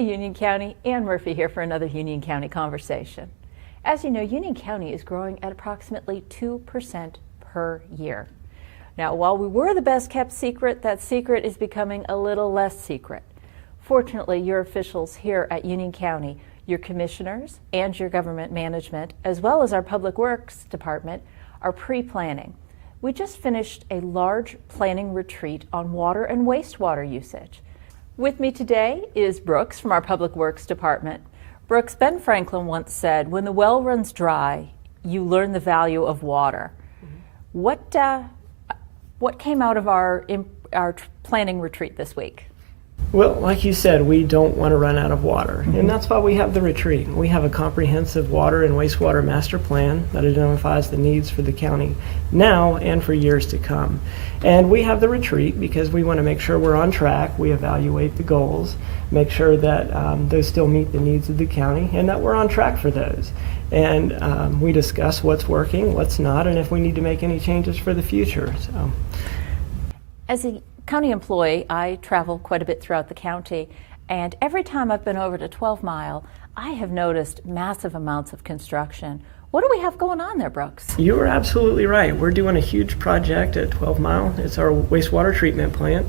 Hey Union County, Ann Murphy here for another Union County Conversation. As you know, Union County is growing at approximately 2% per year. Now, while we were the best kept secret, that secret is becoming a little less secret. Fortunately, your officials here at Union County, your commissioners and your government management, as well as our Public Works Department, are pre-planning. We just finished a large planning retreat on water and wastewater usage. With me today is Brooks from our Public Works Department. Brooks, Ben Franklin once said, when the well runs dry, you learn the value of water. Mm-hmm. What came out of our planning retreat this week? Well, like you said, we don't want to run out of water, and that's why we have the retreat. We have a comprehensive water and wastewater master plan that identifies the needs for the county now and for years to come. And we have the retreat because we want to make sure we're on track. We evaluate the goals, make sure that those still meet the needs of the county, and that we're on track for those. And we discuss what's working, what's not, and if we need to make any changes for the future. So, as a county employee, I travel quite a bit throughout the county, and every time I've been over to 12 Mile, I have noticed massive amounts of construction. What do we have going on there, Brooks? You are absolutely right. We're doing a huge project at 12 Mile. It's our wastewater treatment plant,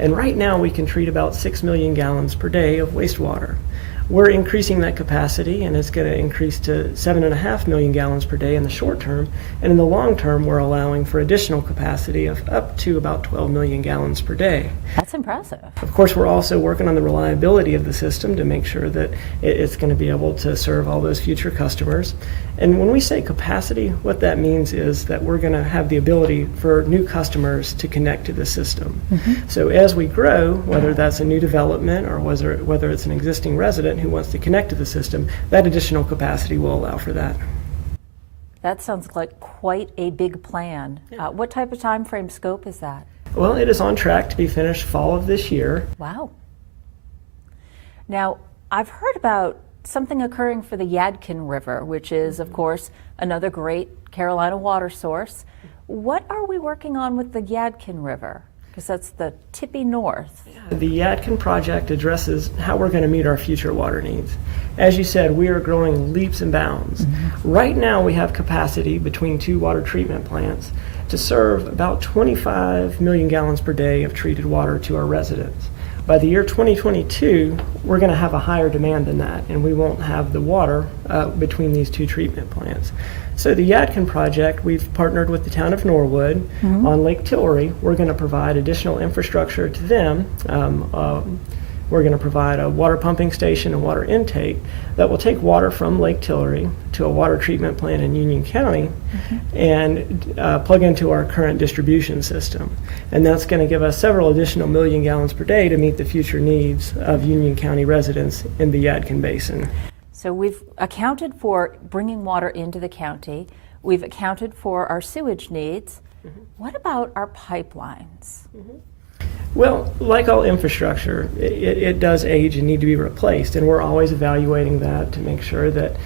and right now we can treat about 6 million gallons per day of wastewater. We're increasing that capacity, and it's going to increase to 7.5 million gallons per day in the short term, and in the long term we're allowing for additional capacity of up to about 12 million gallons per day. That's impressive. Of course, we're also working on the reliability of the system to make sure that it's going to be able to serve all those future customers. And when we say capacity, what that means is that we're going to have the ability for new customers to connect to the system. Mm-hmm. So as we grow, whether that's a new development or whether it's an existing resident who wants to connect to the system, that additional capacity will allow for that. That sounds like quite a big plan. Yeah. What type of time frame scope is that? Well, it is on track to be finished fall of this year. Wow. Now, I've heard about something occurring for the Yadkin River, which is, of course, another great Carolina water source. What are we working on with the Yadkin River? Because that's the tippy north. The Yadkin project addresses how we're going to meet our future water needs. As you said, we are growing leaps and bounds. Mm-hmm. Right now we have capacity between two water treatment plants to serve about 25 million gallons per day of treated water to our residents. By the year 2022, we're going to have a higher demand than that, and we won't have the water between these two treatment plants. So the Yadkin project, we've partnered with the town of Norwood on Lake Tillery. We're going to provide additional infrastructure to them. We're going to provide a water pumping station and water intake that will take water from Lake Tillery to a water treatment plant in Union County and plug into our current distribution system. And that's going to give us several additional million gallons per day to meet the future needs of Union County residents in the Yadkin Basin. So we've accounted for bringing water into the county. We've accounted for our sewage needs. What about our pipelines? Well, like all infrastructure, it does age and need to be replaced, and we're always evaluating that to make sure that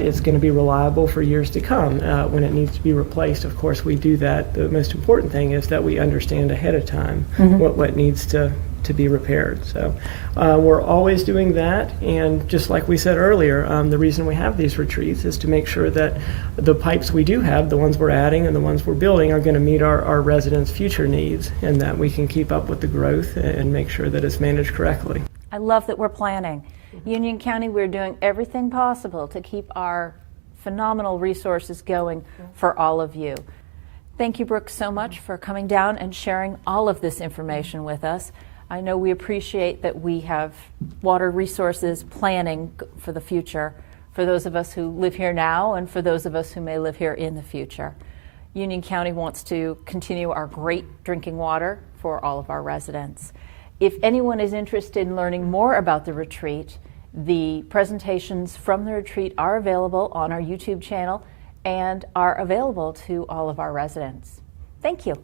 it's going to be reliable for years to come. When it needs to be replaced, of course, we do that. The most important thing is that we understand ahead of time what needs to be repaired. So we're always doing that, and just like we said earlier, the reason we have these retreats is to make sure that the pipes we do have, the ones we're adding and the ones we're building, are going to meet our residents' future needs, and that we can keep up with the growth and make sure that it's managed correctly. I love that we're planning. Union County, we're doing everything possible to keep our phenomenal resources going for all of you. Thank you, Brooks, so much for coming down and sharing all of this information with us. I know we appreciate that we have water resources planning for the future, for those of us who live here now and for those of us who may live here in the future. Union County wants to continue our great drinking water for all of our residents. If anyone is interested in learning more about the retreat, the presentations from the retreat are available on our YouTube channel and are available to all of our residents. Thank you.